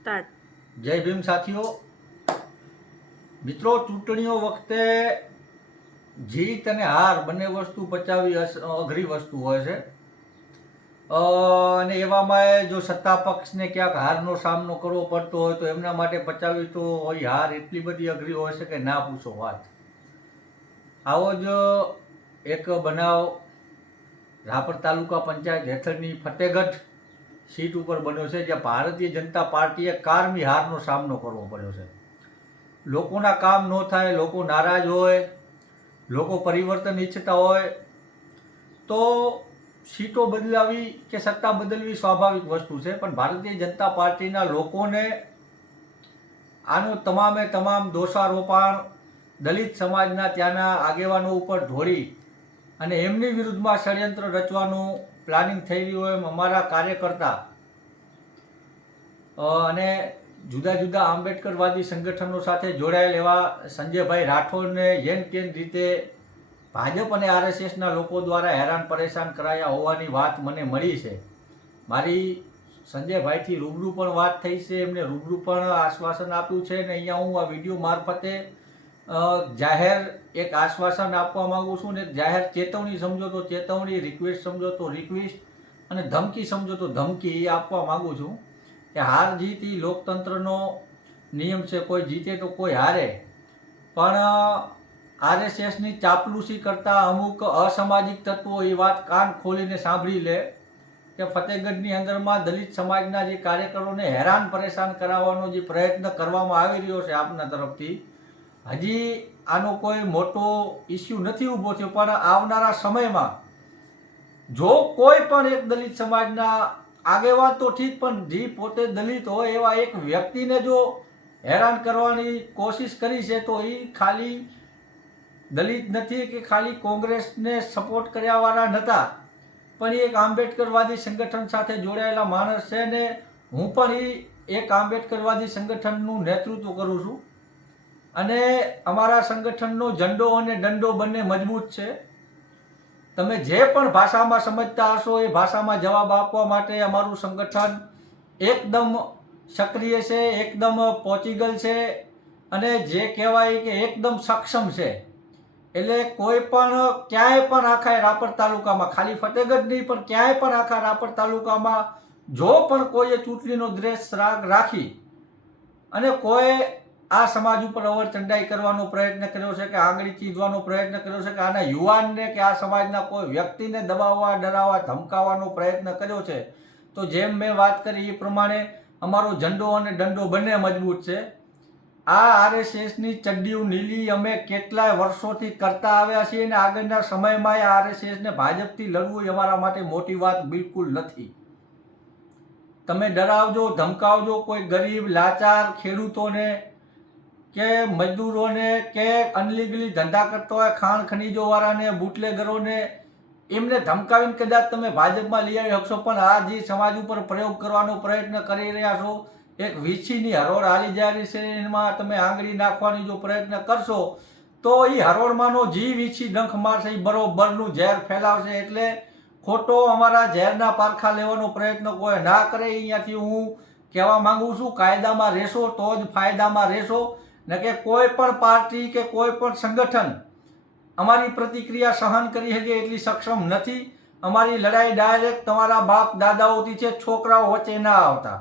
Start. જય ભીમ સાથીઓ. મિત્રો, ચૂંટણીઓ વખતે જીત અને હાર બંને વસ્તુ પચાવવી અઘરી વસ્તુ હોય છે. અને એવામાં જો સત્તા પક્ષને ક્યાંક હારનો સામનો કરવો પડતો હોય તો એમના માટે પચાવવી તો હોય હાર એટલી બધી અઘરી હોય છે કે ના પૂછો વાત. આવો જ એક બનાવ રાપર તાલુકા પંચાયત હેઠળની ફતેગઢ સીટ ઉપર બન્યો છે, જ્યાં ભારતીય જનતા પાર્ટીએ કારમી હારનો સામનો કરવો પડ્યો છે. લોકોના કામ ન થાય, લોકો નારાજ હોય, લોકો પરિવર્તન ઈચ્છતા હોય તો સીટો બદલાવી કે સત્તા બદલવી સ્વાભાવિક વસ્તુ છે, પણ ભારતીય જનતા પાર્ટીના લોકોને આનો તમામે તમામ દોષારોપણ દલિત સમાજના ત્યાંના આગેવાનો ઉપર ઢોળી અને એમની વિરુદ્ધમાં ષડયંત્ર રચવાનું પ્લાનિંગ થઈ રહ્યું હોય એમ અમારા કાર્યકર્તા અને જુદા જુદા આંબેડકરવાદી સંગઠનો સાથે જોડાયેલ એવા સંજયભાઈ રાઠોડને યેન કેન રીતે ભાજપ અને આરએસએસના લોકો દ્વારા હેરાન પરેશાન કરાયા હોવાની વાત મને મળી છે. મારી સંજયભાઈથી રૂબરૂ પણ વાત થઈ છે, એમને રૂબરૂ પણ આશ્વાસન આપ્યું છે અને અહીંયા હું આ વિડીયો મારફતે જાહેર એક આશ્વાસન આપવા માગું છું ને જાહેર ચેતવણી સમજો તો ચેતવણી, રિક્વેસ્ટ સમજો તો રિક્વેસ્ટ અને ધમકી સમજો તો ધમકી એ આપવા માગું છું કે હાર જીત એ લોકતંત્રનો નિયમ છે. કોઈ જીતે તો કોઈ હારે, પણ આરએસએસની ચાપલુસી કરતા અમુક અસામાજિક તત્વો એ વાત કાન ખોલીને સાંભળી લે કે ફતેગઢની અંદરમાં દલિત સમાજના જે કાર્યકરોને હેરાન પરેશાન કરાવવાનો જે પ્રયત્ન કરવામાં આવી રહ્યો છે આપના તરફથી, હજી આનો કોઈ મોટો ઇસ્યુ નથી ઊભો થયો, પણ આવનારા સમયમાં જો કોઈ પણ એક દલિત સમાજના આગેવાન તો ઠીક, પણ જે પોતે દલિત હોય એવા એક વ્યક્તિને જો હેરાન કરવાની કોશિશ કરી છે તો એ ખાલી દલિત નથી કે ખાલી કોંગ્રેસને સપોર્ટ કર્યાવાળા નહોતા, પણ એ એક આંબેડકરવાદી સંગઠન સાથે જોડાયેલા માણસ છે ને હું પણ એ એક આંબેડકરવાદી સંગઠનનું નેતૃત્વ કરું છું અને અમારા સંગઠનનો ઝંડો અને દંડો બંને મજબૂત છે. તમે જે પણ ભાષામાં સમજતા હશો એ ભાષામાં જવાબ આપવા માટે અમારું સંગઠન એકદમ સક્રિય છે, એકદમ પોચીગલ છે અને જે કહેવાય કે એકદમ સક્ષમ છે. એટલે કોઈ પણ ક્યાંય પણ આખા રાપર તાલુકામાં, ખાલી ફતેગઢ નહીં પણ ક્યાંય પણ આખા રાપર તાલુકામાં જો પણ કોઈએ ચૂંટણીનો દ્વેષ રાગ રાખી અને કોઈ આ સમાજ ઉપર અવરચંડાઈ કરવાનો પ્રયત્ન કર્યો છે કે આંગળી ચીંધવાનો પ્રયત્ન કર્યો છે કે આના યુવાનને કે આ સમાજના કોઈ વ્યક્તિને દબાવવા, ડરાવવા, ધમકાવવાનો પ્રયત્ન કર્યો છે, તો જેમ મેં વાત કરી એ પ્રમાણે અમારો ઝંડો અને દંડો બંને મજબૂત છે. આ આરએસએસની ચડ્ડીઓ નીલી અમે કેટલાય વર્ષોથી કરતા આવ્યા છીએ અને આગળના સમયમાં આ આરએસએસને ભાજપથી લડવું એ અમારા માટે મોટી વાત બિલકુલ નથી. તમે ડરાવજો, ધમકાવજો કોઈ ગરીબ લાચાર ખેડૂતોને કે મજદૂરોને કે અનલીગલી ધંધા કરતો હોય ખાણ ખનીજોવાળાને, બુટલેગરોને, એમને ધમકાવીને કદાચ તમે ભાજપમાં લઈ આવી શકશો, પણ આ જે સમાજ ઉપર પ્રયોગ કરવાનો પ્રયત્ન કરી રહ્યા છો, એક વીછીની હરોળ હાલી જાય છે એમાં તમે આંગળી નાખવાની જો પ્રયત્ન કરશો તો એ હરોળમાંનો જી વીછી ડંખ મારશે એ બરોબરનું ઝેર ફેલાવશે. એટલે ખોટો અમારા ઝેરના પારખા લેવાનો પ્રયત્ન કોઈ ના કરે. અહીંયાથી હું કહેવા માંગુ છું, કાયદામાં રહેશો તો જ ફાયદામાં રહેશો, ને કે કોઈ પણ પાર્ટી કે કોઈ પણ સંગઠન અમારી પ્રતિક્રિયા સહન કરી શકે એટલી સક્ષમ નથી. અમારી લડાઈ ડાયરેક્ટ તમારા બાપ દાદાઓથી છે, છોકરાઓ વચ્ચે ના આવતા.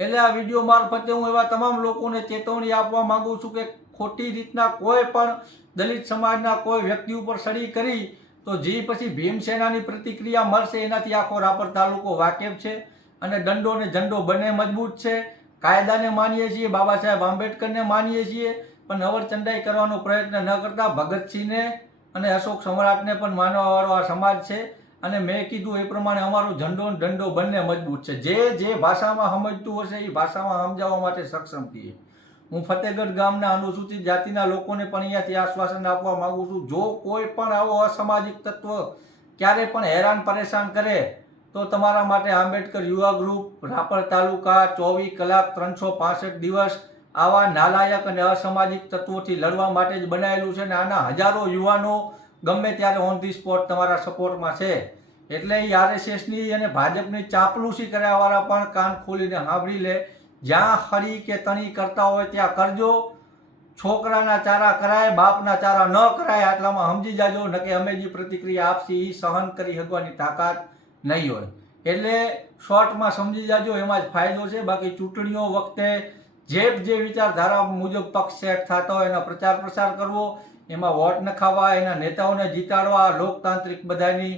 એટલે આ વિડીયો મારફતે હું એવા તમામ લોકોને ચેતવણી આપવા માંગુ છું કે ખોટી રીતના કોઈ પણ દલિત સમાજના કોઈ વ્યક્તિ ઉપર સડી કરી તો જે પછી ભીમસેનાની પ્રતિક્રિયા મળશે એનાથી આખો રાપર તાલુકો વાકેફ છે. અને દંડો ને ઝંડો બંને મજબૂત છે. કાયદાને માનીએ છીએ, બાબા સાહેબ આંબેડકરને માનીએ છીએ, પણ અવરચંડાઈ કરવાનો પ્રયત્ન ન કરતા ભગતસિંહને અને અશોક સમ્રાટને પણ માનવાવાળો આ સમાજ છે. અને મેં કીધું એ પ્રમાણે અમારો ઝંડો અને દંડો બંને મજબૂત છે. જે ભાષામાં સમજતું હશે એ ભાષામાં સમજાવવા માટે સક્ષમ છીએ. હું ફતેગઢ ગામના અનુસૂચિત જાતિના લોકોને પણ અહીંયાથી આશ્વાસન આપવા માગું છું, જો કોઈ પણ આવો અસામાજિક તત્વ ક્યારે પણ હેરાન પરેશાન કરે તો તમારા માટે આંબેડકર યુવા ગ્રુપ રાપર તાલુકા 24 કલાક 365 દિવસ આવા નાલાયક અને અસામાજિક તત્વોથી લડવા માટે જ બનાવેલું છે. ને આના હજારો યુવાનો ગમે ત્યારે ઓન ધી સ્પોટ તમારા સપોર્ટમાં છે. એટલે એ આરએસએસની અને ભાજપની ચાપલુસી કર્યાવાળા પણ કાન ખોલીને સાંભળી લે. જ્યાં ખડી કે તણી કરતા હોય ત્યાં કરજો. છોકરાના ચારા કરાય, બાપના ચારા ન કરાય, આટલામાં સમજી જાજો. નકે અમે જે પ્રતિક્રિયા આપશી એ સહન કરી શકવાની તાકાત નહીં હોય. એટલે શોર્ટમાં સમજી જાજો, એમાં જ ફાયદો છે. બાકી ચૂંટણીઓ વખતે જે વિચારધારા મુજબ પક્ષ સેટ થતો હોય એનો પ્રચાર પ્રસાર કરવો, એમાં વોટ નખાવવા, એના નેતાઓને જીતાડવા, લોકતાંત્રિક બધાની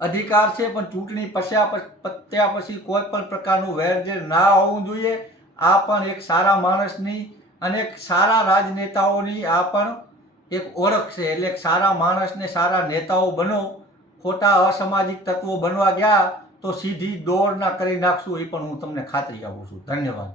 અધિકાર છે. પણ ચૂંટણી પત્યા પછી કોઈ પણ પ્રકારનું વેરઝેર ના હોવું જોઈએ. આ પણ એક સારા માણસની અને એક સારા રાજનેતાઓની આ પણ એક ઓળખ છે. એટલે એક સારા માણસને સારા નેતાઓ બનો. ખોટા અસામાજિક તત્વો બનવા ગયા તો સીધી દોડ ના કરી નાખશું, એ પણ હું તમને ખાતરી આપું છું. ધન્યવાદ.